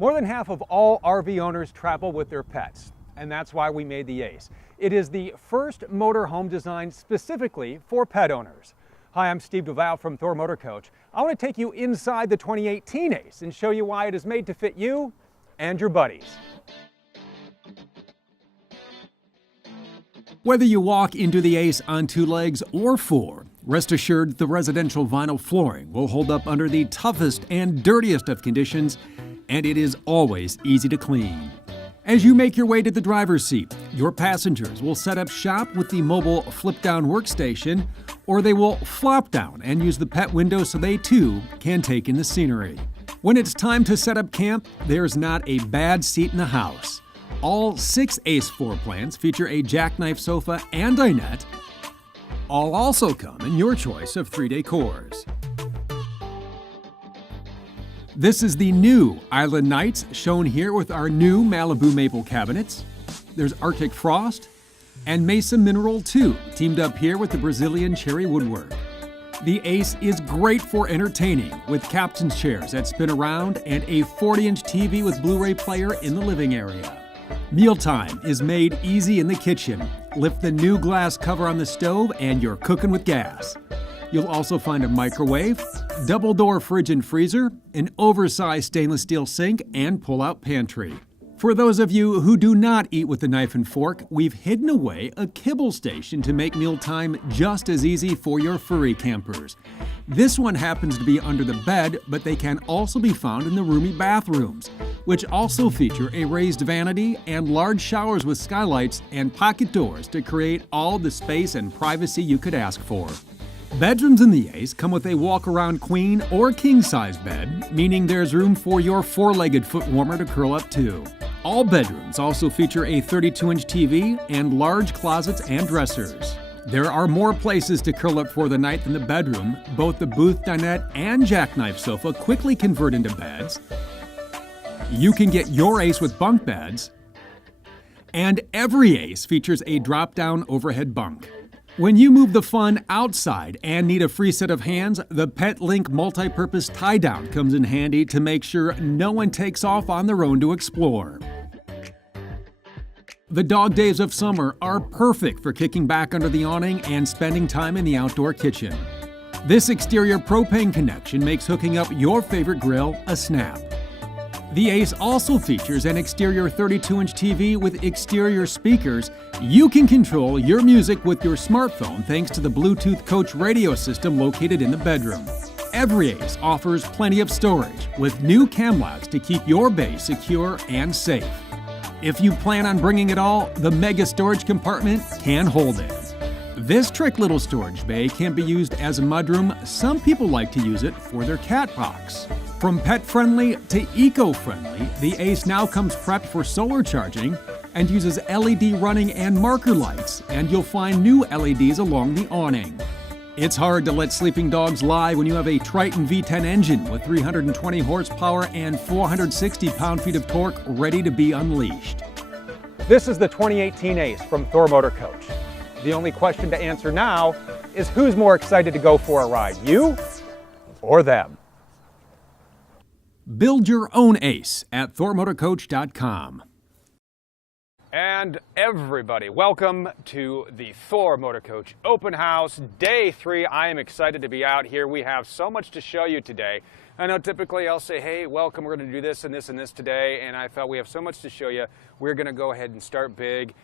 More than half of all RV owners travel with their pets, and that's why we made the ACE. It is the first motorhome designed specifically for pet owners. Hi, I'm Steve Duval from Thor Motor Coach. I want to take you inside the 2018 ACE and show you why it is made to fit you and your buddies. Whether you walk into the ACE on 2 legs or 4, rest assured the residential vinyl flooring will hold up under the toughest and dirtiest of conditions, and it is always easy to clean. As you make your way to the driver's seat, your passengers will set up shop with the mobile flip-down workstation, or they will flop down and use the pet window so they too can take in the scenery. When it's time to set up camp, there's not a bad seat in the house. All 6 ACE floor plans feature a jackknife sofa and dinette. All also come in your choice of 3 decors. This is the new Island Nights, shown here with our new Malibu maple cabinets. There's Arctic Frost and Mesa Mineral 2, teamed up here with the Brazilian cherry woodwork. The ACE is great for entertaining, with captain's chairs that spin around and a 40-inch TV with Blu-ray player in the living area. Mealtime is made easy in the kitchen. Lift the new glass cover on the stove and you're cooking with gas. You'll also find a microwave, double-door fridge and freezer, an oversized stainless steel sink, and pull-out pantry. For those of you who do not eat with a knife and fork, we've hidden away a kibble station to make mealtime just as easy for your furry campers. This one happens to be under the bed, but they can also be found in the roomy bathrooms, which also feature a raised vanity and large showers with skylights and pocket doors to create all the space and privacy you could ask for. Bedrooms in the ACE come with a walk-around queen or king-size bed, meaning there's room for your 4-legged foot warmer to curl up to. All bedrooms also feature a 32-inch TV and large closets and dressers. There are more places to curl up for the night than the bedroom. Both the booth dinette and jackknife sofa quickly convert into beds. You can get your ACE with bunk beds, and every ACE features a drop-down overhead bunk. When you move the fun outside and need a free set of hands, the PetLink multi-purpose tie-down comes in handy to make sure no one takes off on their own to explore. The dog days of summer are perfect for kicking back under the awning and spending time in the outdoor kitchen. This exterior propane connection makes hooking up your favorite grill a snap. The ACE also features an exterior 32-inch TV with exterior speakers. You can control your music with your smartphone thanks to the Bluetooth Coach radio system located in the bedroom. Every ACE offers plenty of storage with new cam locks to keep your bay secure and safe. If you plan on bringing it all, the mega storage compartment can hold it. This trick little storage bay can be used as a mudroom. Some people like to use it for their cat box. From pet-friendly to eco-friendly, the ACE now comes prepped for solar charging and uses LED running and marker lights, and you'll find new LEDs along the awning. It's hard to let sleeping dogs lie when you have a Triton V10 engine with 320 horsepower and 460 pound-feet of torque ready to be unleashed. This is the 2018 ACE from Thor Motor Coach. The only question to answer now is who's more excited to go for a ride, you or them? Build your own ACE at thormotorcoach.com. And everybody, welcome to the Thor Motor Coach Open House, Day 3. I am excited to be out here. We have so much to show you today. I know typically I'll say, hey, welcome, we're going to do this and this and this today, and I thought we have so much to show you. We're going to go ahead and start big.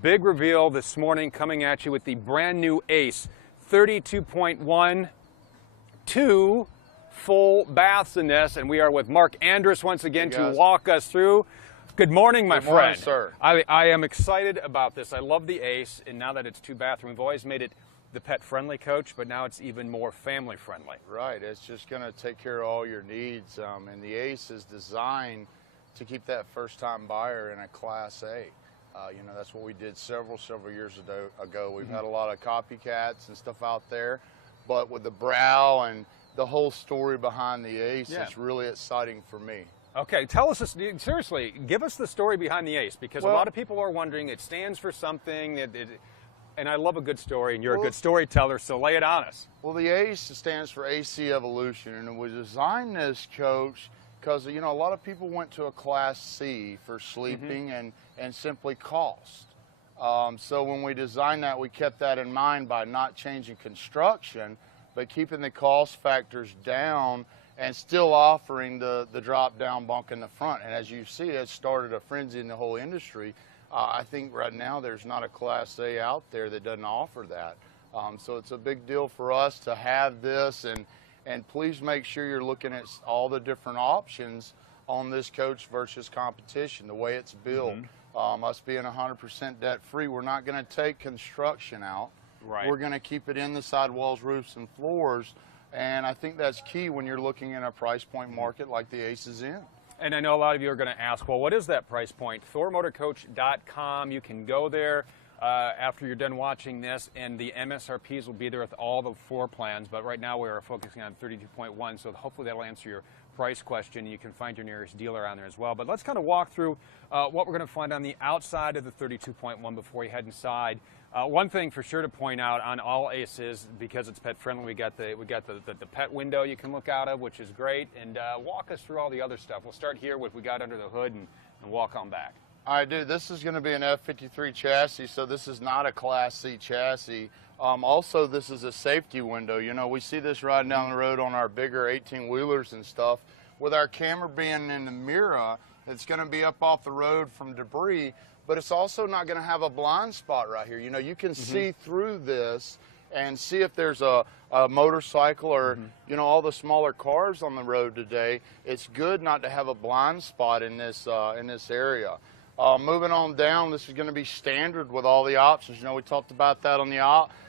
Big reveal this morning coming at you with the brand new ACE 32.1, 2 full baths in this, and we are with Mark Andrus once again to walk us through. Good morning, my friend. Good morning, sir. I am excited about this. I love the ACE, and now that it's 2 bathrooms, we've always made it the pet-friendly coach, but now it's even more family-friendly. Right. It's just going to take care of all your needs, and the ACE is designed to keep that first-time buyer in a Class A. You know, that's what we did several years ago. We've had a lot of copycats and stuff out there, but with the brow and the whole story behind the ACE, it's really exciting for me. Okay, tell us this, seriously, give us the story behind the ACE, because a lot of people are wondering, it stands for something, and I love a good story, and you're a good storyteller, so lay it on us. Well, the ACE stands for AC Evolution, and we designed this coach because, you know, a lot of people went to a Class C for sleeping and simply cost. So when we designed that, we kept that in mind by not changing construction, but keeping the cost factors down and still offering the drop-down bunk in the front. And as you see, it started a frenzy in the whole industry. I think right now there's not a Class A out there that doesn't offer that. So it's a big deal for us to have this, and please make sure you're looking at all the different options on this coach versus competition, the way it's built. Us being 100% debt-free, we're not going to take construction out. Right. We're going to keep it in the sidewalls, roofs, and floors, and I think that's key when you're looking in a price point market like the ACE is in. And I know a lot of you are going to ask, well, what is that price point? ThorMotorCoach.com. You can go there after you're done watching this, and the MSRPs will be there with all the floor plans. But right now we are focusing on 32.1, so hopefully that'll answer your price question. You can find your nearest dealer on there as well. But let's kind of walk through what we're going to find on the outside of the 32.1 before we head inside. One thing for sure to point out on all ACEs, because it's pet friendly, we got the pet window you can look out of, which is great. And walk us through all the other stuff. We'll start here with what we got under the hood and walk on back. All right, dude, this is going to be an F53 chassis, so this is not a Class C chassis. Also, this is a safety window. You know, we see this riding down the road on our bigger 18-wheelers and stuff. With our camera being in the mirror, it's going to be up off the road from debris, but it's also not going to have a blind spot right here. You know, you can see through this and see if there's a motorcycle or, you know, all the smaller cars on the road today. It's good not to have a blind spot in this area. Moving on down, this is going to be standard with all the options. You know, we talked about that on the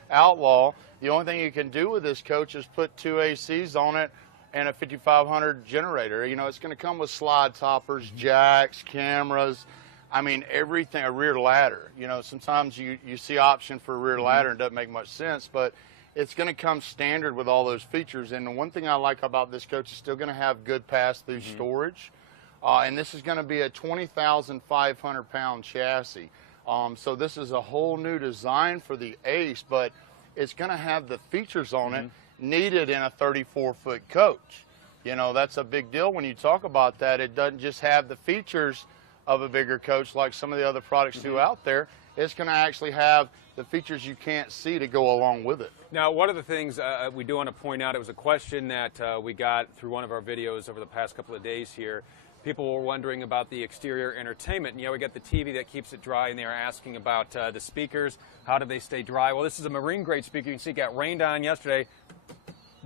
Outlaw. The only thing you can do with this coach is put 2 ACs on it and a 5500 generator. You know, it's going to come with slide toppers, jacks, cameras. I mean, everything, a rear ladder. You know, sometimes you see option for a rear ladder and it doesn't make much sense, but it's going to come standard with all those features. And the one thing I like about this coach is still going to have good pass-through storage. And this is going to be a 20,500 pound chassis. So this is a whole new design for the ACE, but it's going to have the features on it needed in a 34-foot coach. You know, that's a big deal when you talk about that. It doesn't just have the features of a bigger coach like some of the other products do out there. It's going to actually have the features you can't see to go along with it. Now, one of the things we do want to point out, it was a question that we got through one of our videos over the past couple of days here. People were wondering about the exterior entertainment. You know, we got the TV that keeps it dry, and they are asking about the speakers. How do they stay dry? Well, this is a marine grade speaker. You can see it got rained on yesterday.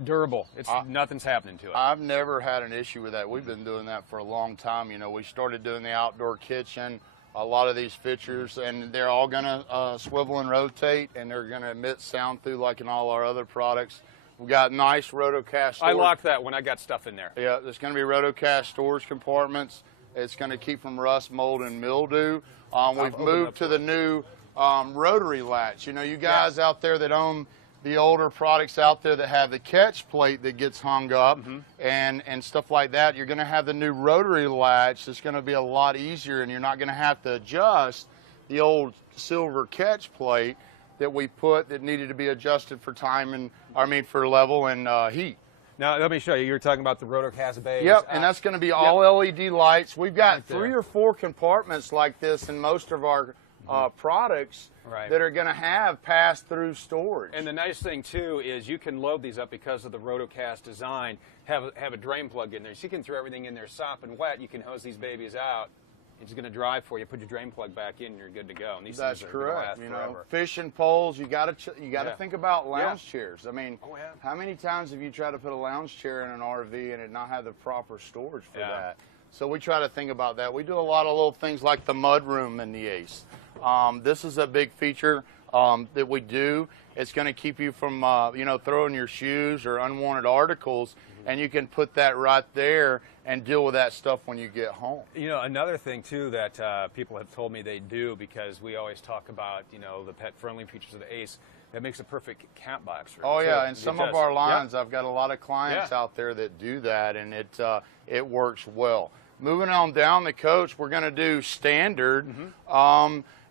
Durable. It's nothing's happening to it. I've never had an issue with that. We've been doing that for a long time. You know, we started doing the outdoor kitchen, a lot of these features, and they're all going to swivel and rotate, and they're going to emit sound through like in all our other products. We've got nice rotocast storage. I locked that when I got stuff in there. Yeah, there's going to be rotocast storage compartments. It's going to keep from rust, mold, and mildew. We've moved to the new Rotary Latch. You know, you guys out there that own the older products out there that have the catch plate that gets hung up and stuff like that, you're going to have the new Rotary Latch. It's going to be a lot easier, and you're not going to have to adjust the old silver catch plate that we put that needed to be adjusted for time and, for level and heat. Now, let me show you. You're talking about the rotocast bays. Yep, and that's going to be all LED lights. We've got 3 or 4 compartments like this in most of our products that are going to have pass-through storage. And the nice thing, too, is you can load these up because of the rotocast design, have a drain plug in there. So you can throw everything in there sopping wet. You can hose these babies out. It's going to dry for you. Put your drain plug back in, and you're good to go. And these That's things are correct. Gonna last forever. Fishing poles. You got to think about lounge chairs. I mean, Oh, yeah. how many times have you tried to put a lounge chair in an RV and it not have the proper storage for that? So we try to think about that. We do a lot of little things like the mud room in the ACE. This is a big feature that we do. It's going to keep you from throwing your shoes or unwanted articles, and you can put that right there and deal with that stuff when you get home. You know, another thing, too, that people have told me they do, because we always talk about, you know, the pet-friendly features of the ACE, that makes a perfect camp box room. Oh, yeah, in some of our lines, Yep. I've got a lot of clients out there that do that, and it works well. Moving on down the coach, we're going to do standard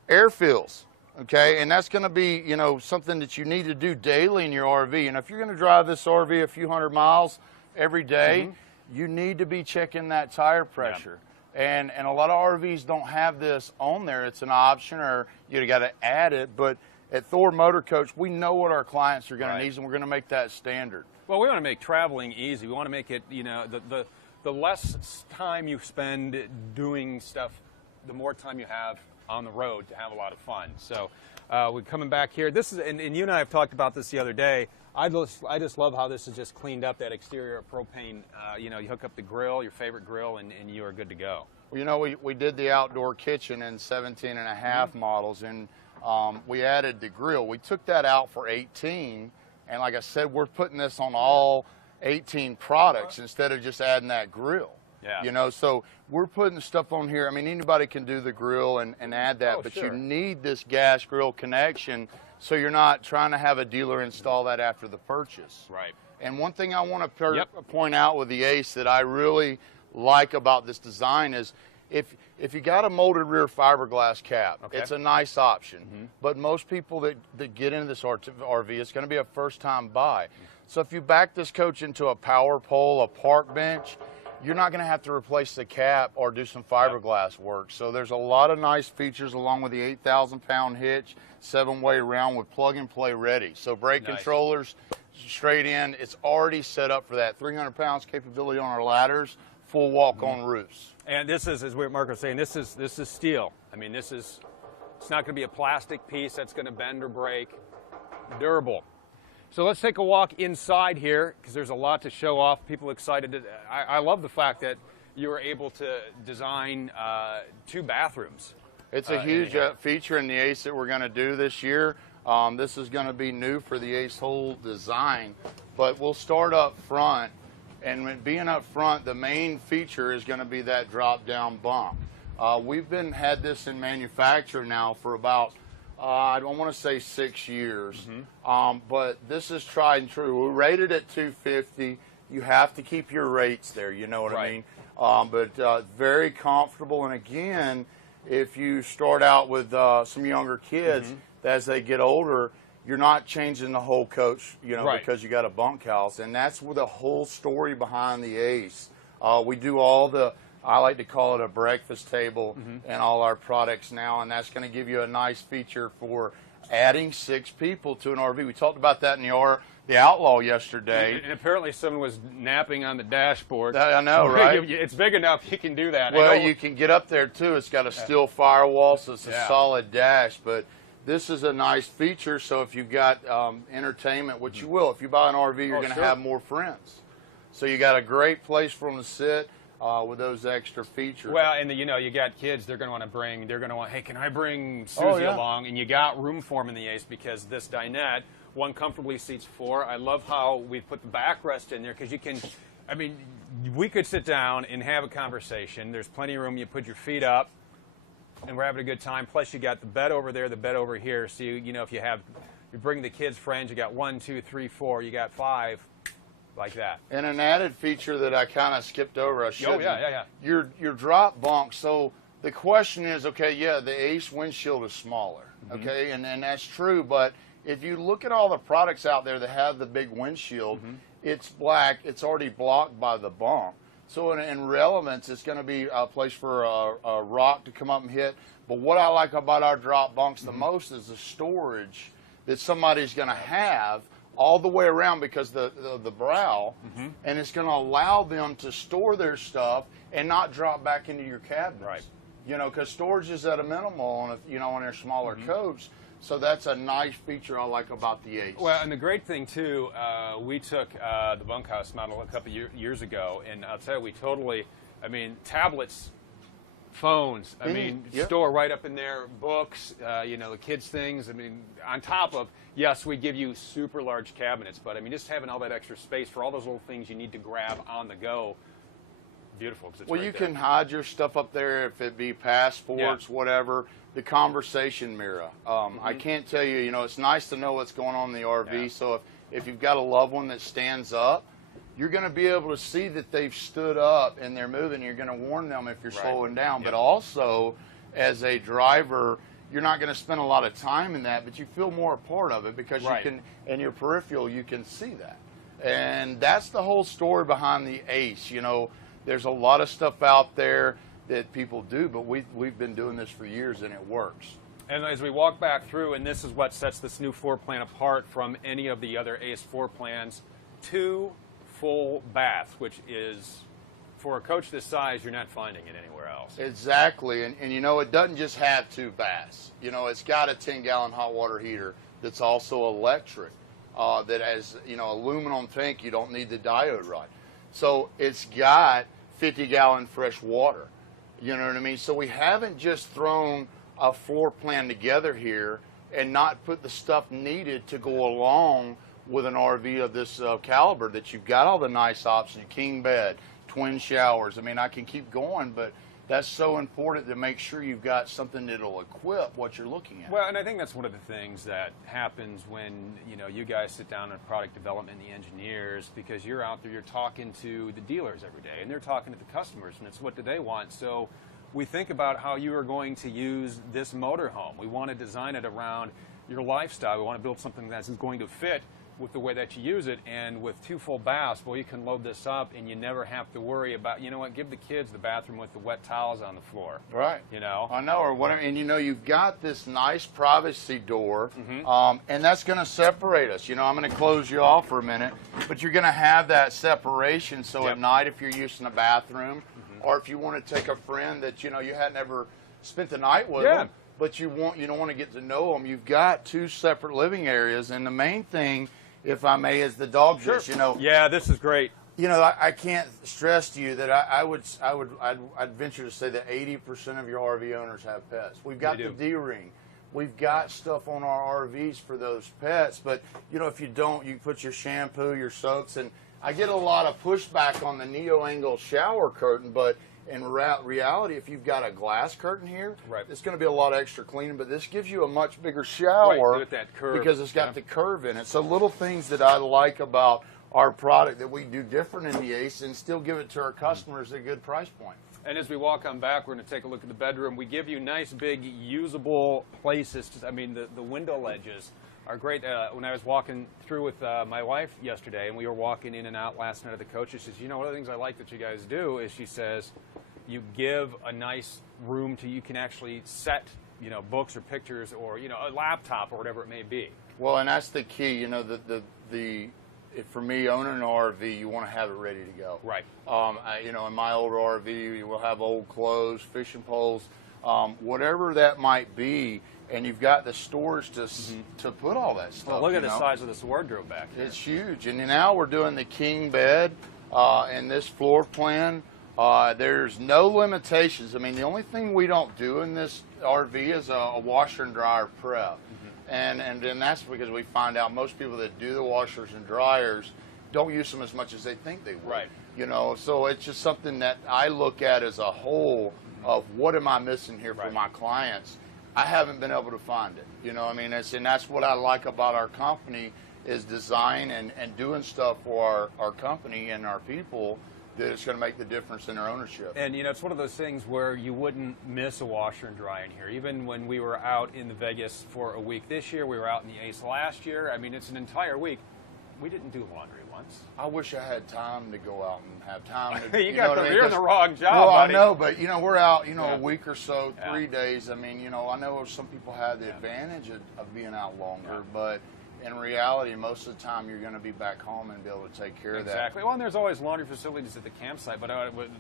air fills. Okay, and that's going to be, you know, something that you need to do daily in your RV. And if you're going to drive this RV a few hundred miles every day, you need to be checking that tire pressure. And a lot of RVs don't have this on there. It's an option, or you got to add it. But at Thor Motor Coach, we know what our clients are going to need, and we're going to make that standard. Well, we want to make traveling easy. We want to make it, you know, the less time you spend doing stuff, the more time you have on the road to have a lot of fun. So we're coming back here. This is, and you and I have talked about this the other day. I just love how this is just cleaned up, that exterior propane. You know, you hook up the grill, your favorite grill, and you are good to go. Well, you know, we did the outdoor kitchen in 17.5 models, and we added the grill. We took that out for 18, and like I said, we're putting this on all 18 products instead of just adding that grill. Yeah. You know, so we're putting stuff on here. I mean, anybody can do the grill and add that, but you need this gas grill connection, so you're not trying to have a dealer install that after the purchase. Right. And one thing I want to point out with the ACE that I really like about this design is if you got a molded rear fiberglass cap, it's a nice option. But most people that get into this RV, it's going to be a first-time buy. So if you back this coach into a power pole, a park bench, you're not going to have to replace the cap or do some fiberglass work. So there's a lot of nice features along with the 8,000-pound hitch, 7-way round with plug-and-play ready. So brake controllers straight in. It's already set up for that. 300 pounds capability on our ladders, full walk-on roofs. And this is, as Mark was saying, this is steel. I mean, it's not going to be a plastic piece that's going to bend or break. Durable. So let's take a walk inside here, because there's a lot to show off. People excited. I love the fact that you were able to design 2 bathrooms. It's a huge feature in the ACE that we're going to do this year. This is going to be new for the ACE whole design, but we'll start up front. And being up front, the main feature is going to be that drop-down bunk. We've had this in manufacture now for about, I don't want to say 6 years, but this is tried and true. We're rated at 250. You have to keep your rates there, you know what I mean? But very comfortable. And again, if you start out with some younger kids, as they get older, you're not changing the whole coach, you know, because you got a bunkhouse. And that's the whole story behind the ACE. We do all the, I like to call it a breakfast table in all our products now, and that's going to give you a nice feature for adding 6 people to an RV. We talked about that in the Outlaw yesterday. And apparently someone was napping on the dashboard. I know, right? It's big enough, you can do that. Well, you can get up there, too. It's got a steel firewall, so it's a solid dash, but this is a nice feature, so if you've got entertainment, which you will, if you buy an RV, you're going to have more friends. So you got a great place for them to sit with those extra features. Well, and you know, you got kids, they're going to want, hey, can I bring Susie along? And you got room for them in the ACE, because this dinette, one comfortably seats 4. I love how we put the backrest in there, because you can, I mean, we could sit down and have a conversation. There's plenty of room. You put your feet up, and we're having a good time. Plus, you got the bed over there, the bed over here. So you know, if you bring the kids' friends, you got 1, 2, 3, 4. You got 5, like that. And an added feature that I kind of skipped over, I should. Oh yeah. Your drop bunk. So the question is, okay, the ACE windshield is smaller, okay, and that's true. But if you look at all the products out there that have the big windshield, it's black. It's already blocked by the bunk. So in relevance, it's going to be a place for a rock to come up and hit. But what I like about our drop bunks the most is the storage that somebody's going to have all the way around, because the brow, and it's going to allow them to store their stuff and not drop back into your cabinets. Right. You know, because storage is at a minimal on on their smaller coach. So that's a nice feature I like about the ACE. Well, and the great thing, too, we took the bunkhouse model a couple years ago, and I'll tell you, we totally, I mean, tablets, phones, I mean, store right up in there, books, you know, the kids' things. I mean, on top of, yes, we give you super large cabinets, but, I mean, just having all that extra space for all those little things you need to grab on the go, beautiful. 'Cause it's well, you can hide your stuff up there, if it be passports, whatever. The conversation mirror. I can't tell you, you know, it's nice to know what's going on in the RV. So if you've got a loved one that stands up, you're going to be able to see that they've stood up and they're moving. You're going to warn them if you're slowing down. But also, as a driver, you're not going to spend a lot of time in that, but you feel more a part of it, because you can, in your peripheral, you can see that. And that's the whole story behind the ACE. You know, there's a lot of stuff out there that people do, but we've been doing this for years and it works. And as we walk back through, and this is what sets this new floor plan apart from any of the other ACE floor plans, 2 full baths, which is, for a coach this size, you're not finding it anywhere else. Exactly, and you know, it doesn't just have 2 baths. You know, it's got a 10-gallon hot water heater that's also electric, that has, you know, aluminum tank. You don't need the diode rod. So it's got 50-gallon fresh water. You know what I mean? So we haven't just thrown a floor plan together here and not put the stuff needed to go along with an RV of this caliber, that you've got all the nice options, king bed, twin showers. I mean, I can keep going, but that's so important to make sure you've got something that'll equip what you're looking at. Well, and I think that's one of the things that happens when, you know, you guys sit down on product development and the engineers, because you're out there, you're talking to the dealers every day, and they're talking to the customers, and it's what do they want. So we think about how you are going to use this motorhome. We want to design it around your lifestyle. We want to build something that's going to fit with the way that you use it. And with 2 full baths, well, you can load this up and you never have to worry about, you know what, give the kids the bathroom with the wet towels on the floor. Right. You know? I know, or whatever. And you know, you've got this nice privacy door, and that's going to separate us. You know, I'm going to close you off for a minute, but you're going to have that separation. So at night, if you're using a bathroom, or if you want to take a friend that, you know, you hadn't ever spent the night with them, but you don't want to get to know them, you've got 2 separate living areas. And the main thing, if I may, is the dog dish. You know, yeah, this is great. You know, I can't stress to you that I'd venture to say that 80% of your RV owners have pets. We've got the D-ring. We've got stuff on our RVs for those pets. But, you know, if you don't, you put your shampoo, your soaps, and I get a lot of pushback on the neo-angle shower curtain, but in reality, if you've got a glass curtain here, it's going to be a lot of extra cleaning, but this gives you a much bigger shower with that curve, because it's got the curve in it. So little things that I like about our product that we do different in the ACE and still give it to our customers at a good price point. And as we walk on back, we're going to take a look at the bedroom. We give you nice, big, usable places. I mean, the window ledges are great. When I was walking through with my wife yesterday, and we were walking in and out last night of the coach, she says, you know, one of the things I like that you guys do is, she says, you give a nice room to, you can actually set, you know, books or pictures or, you know, a laptop or whatever it may be. Well, and that's the key. You know, for me, owning an RV, you want to have it ready to go. Right. You know, in my older RV, you will have old clothes, fishing poles, whatever that might be, and you've got the storage to put all that stuff. Well, look at the size of this wardrobe back here. It's huge. And now we're doing the king bed in this floor plan. There's no limitations. I mean, the only thing we don't do in this RV is a washer and dryer prep. And then that's because we find out most people that do the washers and dryers don't use them as much as they think they would. Right. You know, so it's just something that I look at as a whole of what am I missing here for my clients. I haven't been able to find it. You know, I mean, and that's what I like about our company is design and doing stuff for our company and our people, that it's going to make the difference in their ownership. And, you know, it's one of those things where you wouldn't miss a washer and dryer in here. Even when we were out in Vegas for a week this year, we were out in the ACE last year. I mean, it's an entire week. We didn't do laundry once. I wish I had time to go out and have time to, you're in the wrong job, well, buddy. I know, but, you know, we're out, you know, a week or so, 3 days. I mean, you know, I know some people have the advantage of being out longer, but in reality, most of the time you're going to be back home and be able to take care of that. Exactly. Well, and there's always laundry facilities at the campsite, but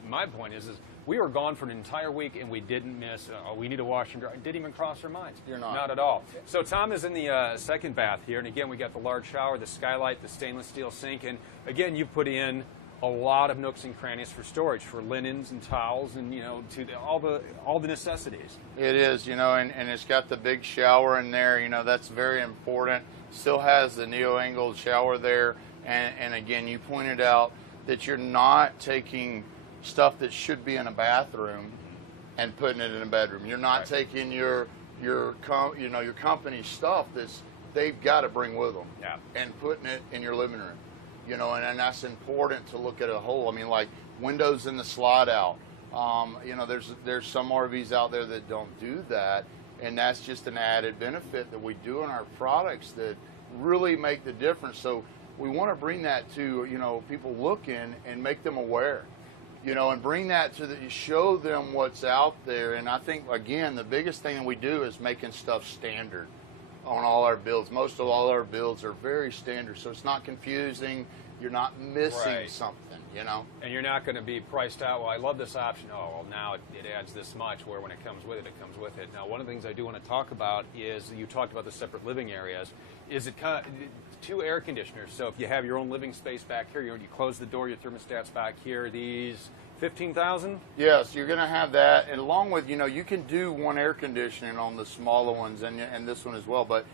my point is we were gone for an entire week and we didn't miss, we need a washer and dryer. It didn't even cross our minds. You're not. Not at all. So Tom is in the second bath here, and again, we got the large shower, the skylight, the stainless steel sink, and again, you put in a lot of nooks and crannies for storage, for linens and towels, and, you know, all the necessities. It is, you know, and it's got the big shower in there. You know, that's very important. Still has the neo-angled shower there, and again, you pointed out that you're not taking stuff that should be in a bathroom and putting it in a bedroom. You're not taking your company stuff that's they've got to bring with them and putting it in your living room. You know, and that's important to look at a whole. I mean, like windows in the slide out. You know, there's some RVs out there that don't do that, and that's just an added benefit that we do in our products that really make the difference. So we want to bring that to, you know, people looking and make them aware, you know, and bring that to show them what's out there. And I think, again, the biggest thing that we do is making stuff standard on all our builds. Most of all our builds are very standard, so it's not confusing. You're not missing something, you know. And you're not going to be priced out, well, I love this option. Oh, well, now it adds this much, where when it comes with it, it comes with it. Now, one of the things I do want to talk about is, you talked about the separate living areas. Is it two air conditioners? So if you have your own living space back here, you close the door, your thermostat's back here, these 15,000? Yes, you're going to have that, and along with, you know, you can do one air conditioning on the smaller ones and this one as well. But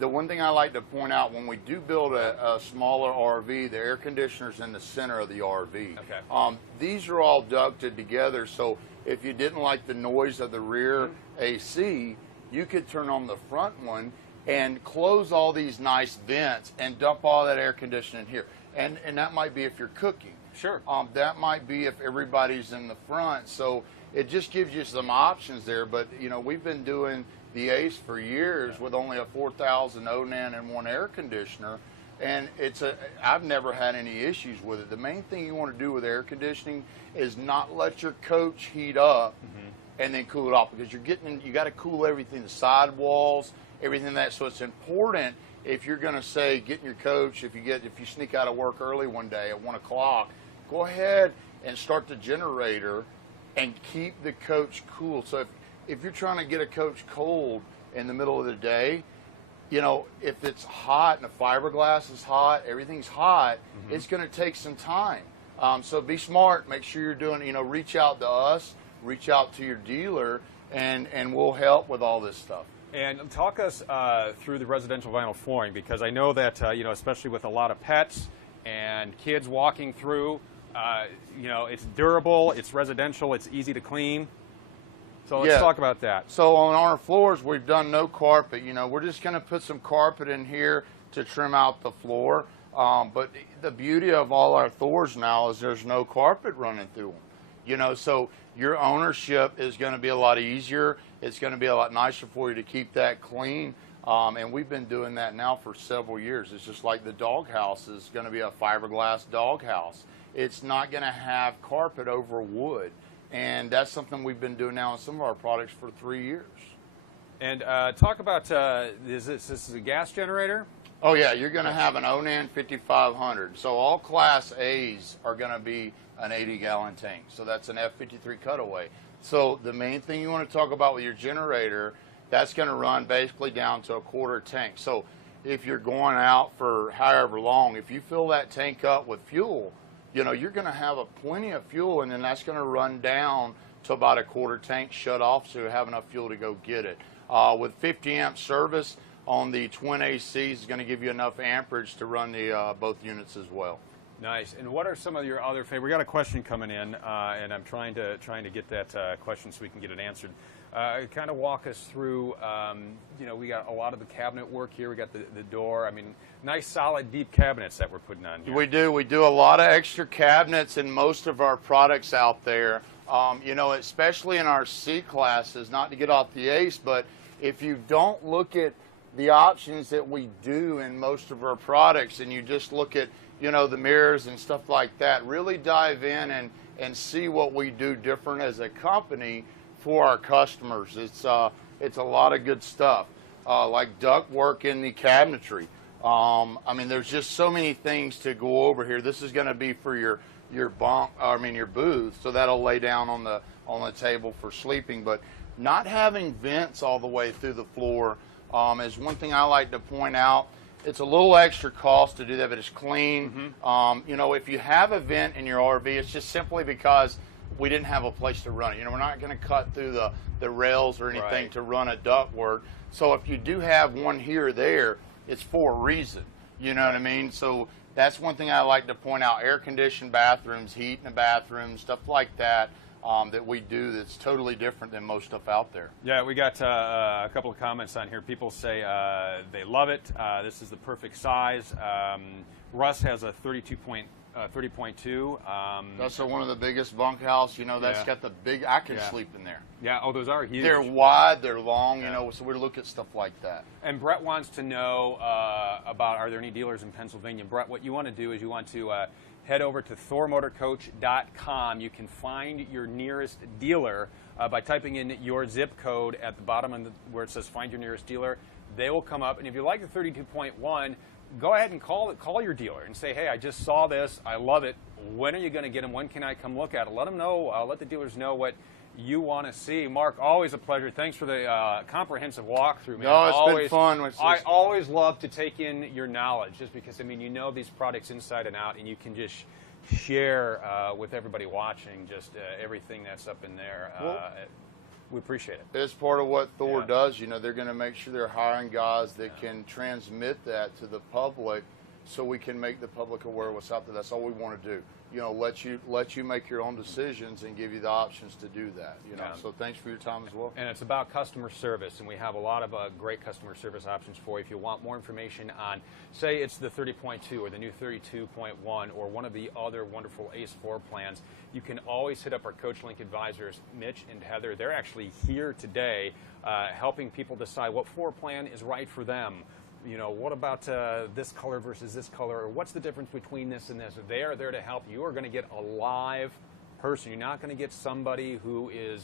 the one thing I like to point out, when we do build a smaller RV, the air conditioner's in the center of the RV. Okay. These are all ducted together, so if you didn't like the noise of the rear AC, you could turn on the front one and close all these nice vents and dump all that air conditioning here. And that might be if you're cooking. Sure. That might be if everybody's in the front. So it just gives you some options there. But, you know, we've been doing the ACE for years with only a 4,000 Onan and one air conditioner. And I've never had any issues with it. The main thing you want to do with air conditioning is not let your coach heat up and then cool it off, because you got to cool everything, the sidewalls, everything that. So it's important, if you're going to say get in your coach, if you sneak out of work early one day at 1 o'clock, go ahead and start the generator and keep the coach cool. So if you're trying to get a coach cold in the middle of the day, you know, if it's hot and the fiberglass is hot, everything's hot, it's going to take some time. So be smart. Make sure you're doing, you know, reach out to us, reach out to your dealer, and we'll help with all this stuff. And talk us through the residential vinyl flooring, because I know that, you know, especially with a lot of pets and kids walking through, you know, it's durable, it's residential, it's easy to clean. So let's talk about that. So on our floors, we've done no carpet. You know, we're just going to put some carpet in here to trim out the floor. But the beauty of all our Thors now is there's no carpet running through them. You know, so your ownership is going to be a lot easier. It's going to be a lot nicer for you to keep that clean. And we've been doing that now for several years. It's just like the doghouse is going to be a fiberglass doghouse. It's not going to have carpet over wood. And that's something we've been doing now in some of our products for 3 years. And talk about, this is a gas generator? Oh yeah, you're going to have an Onan 5500. So all Class A's are going to be an 80-gallon tank. So that's an F53 cutaway. So the main thing you want to talk about with your generator, that's going to run basically down to a quarter tank. So if you're going out for however long, if you fill that tank up with fuel, you know, you're going to have plenty of fuel, and then that's going to run down to about a quarter tank shut off, so you have enough fuel to go get it. With 50 amp service on the twin ACs is going to give you enough amperage to run the both units as well. Nice. And what are some of your other favorites? We got a question coming in, and I'm trying to get that question so we can get it answered. Kind of walk us through, you know, we got a lot of the cabinet work here. We got the door. I mean, nice, solid, deep cabinets that we're putting on here. We do. We do a lot of extra cabinets in most of our products out there. You know, especially in our C classes, not to get off the ACE, but if you don't look at the options that we do in most of our products, and you just look at, you know, the mirrors and stuff like that, really dive in and see what we do different as a company for our customers. It's a lot of good stuff, like duct work in the cabinetry. I mean, there's just so many things to go over here. This is going to be for your your booth, so that'll lay down on the table for sleeping. But not having vents all the way through the floor is one thing I like to point out. It's a little extra cost to do that, but it's clean. You know, if you have a vent in your RV, it's just simply because we didn't have a place to run it. You know, we're not going to cut through the rails or anything to run a ductwork. So if you do have one here or there, it's for a reason. You know what I mean? So that's one thing I like to point out. Air-conditioned bathrooms, heat in the bathroom, stuff like that, that we do that's totally different than most stuff out there. Yeah, we got a couple of comments on here. People say they love it. This is the perfect size. Russ has a 32.8 30.2. That's one of the biggest bunkhouse. You know, that's Yeah. got the big. I can Yeah. sleep in there. Yeah, oh, those are huge. They're wide, they're long. Yeah. You know, so we look at stuff like that. And Brett wants to know about, are there any dealers in Pennsylvania? Brett, what you want to do is you want to head over to thormotorcoach.com. You can find your nearest dealer by typing in your zip code at the bottom of where it says find your nearest dealer. They will come up, and if you like the 32.1, go ahead and call your dealer and say, hey, I just saw this, I love it. When are you going to get them? When can I come look at it? Let them know, let the dealers know what you want to see. Mark, always a pleasure. Thanks for the comprehensive walkthrough, man. No, it's been fun. I always love to take in your knowledge, just because, I mean, you know these products inside and out, and you can just share with everybody watching just everything that's up in there. We appreciate it. It's part of what Thor Yeah. does. You know, they're going to make sure they're hiring guys that can transmit that to the public, so we can make the public aware of what's out there. That's all we want to do. You know, let you make your own decisions and give you the options to do that. You know, Yeah. so thanks for your time as well. And it's about customer service, and we have a lot of great customer service options for you. If you want more information on, say it's the 30.2 or the new 32.1 or one of the other wonderful ACE floor plans, you can always hit up our CoachLink advisors, Mitch and Heather. They're actually here today helping people decide what floor plan is right for them. You know, what about this color versus this color, or what's the difference between this and this? They are there to help. You are going to get a live person. You're not going to get somebody who is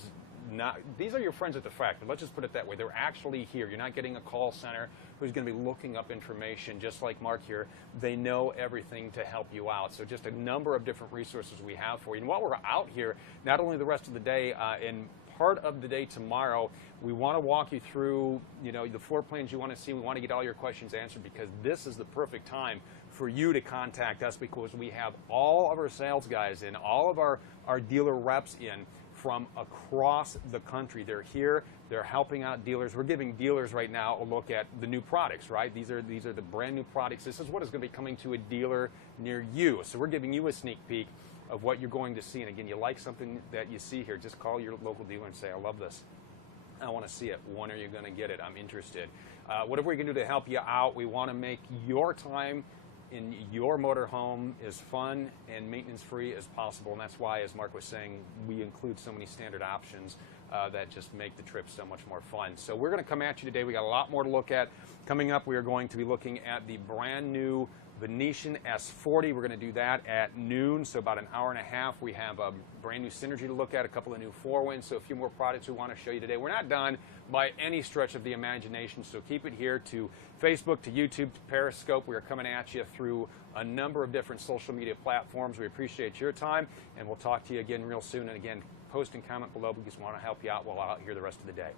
not, these are your friends at the factory. Let's just put it that way. They're actually here. You're not getting a call center who's going to be looking up information just like Mark here. They know everything to help you out. So just a number of different resources we have for you. And while we're out here, not only the rest of the day, in part of the day tomorrow, we want to walk you through, you know, the floor plans you want to see. We want to get all your questions answered, because this is the perfect time for you to contact us, because we have all of our sales guys in, all of our dealer reps in from across the country. They're here. They're helping out dealers. We're giving dealers right now a look at the new products, right? These are the brand new products. This is what is going to be coming to a dealer near you. So we're giving you a sneak peek of what you're going to see. And again, you like something that you see here, just call your local dealer and say, I love this. I want to see it. When are you going to get it? I'm interested. Whatever we can do to help you out, we want to make your time in your motorhome as fun and maintenance free as possible. And that's why, as Mark was saying, we include so many standard options that just make the trip so much more fun. So we're going to come at you today. We got a lot more to look at. Coming up, we are going to be looking at the brand new Venetian S40. We're going to do that at noon, so about an hour and a half. We have a brand new Synergy to look at, a couple of new Four-Winds, so a few more products we want to show you today. We're not done by any stretch of the imagination, so keep it here to Facebook, to YouTube, to Periscope. We are coming at you through a number of different social media platforms. We appreciate your time, and we'll talk to you again real soon. And again, post and comment below. We just want to help you out while out here the rest of the day.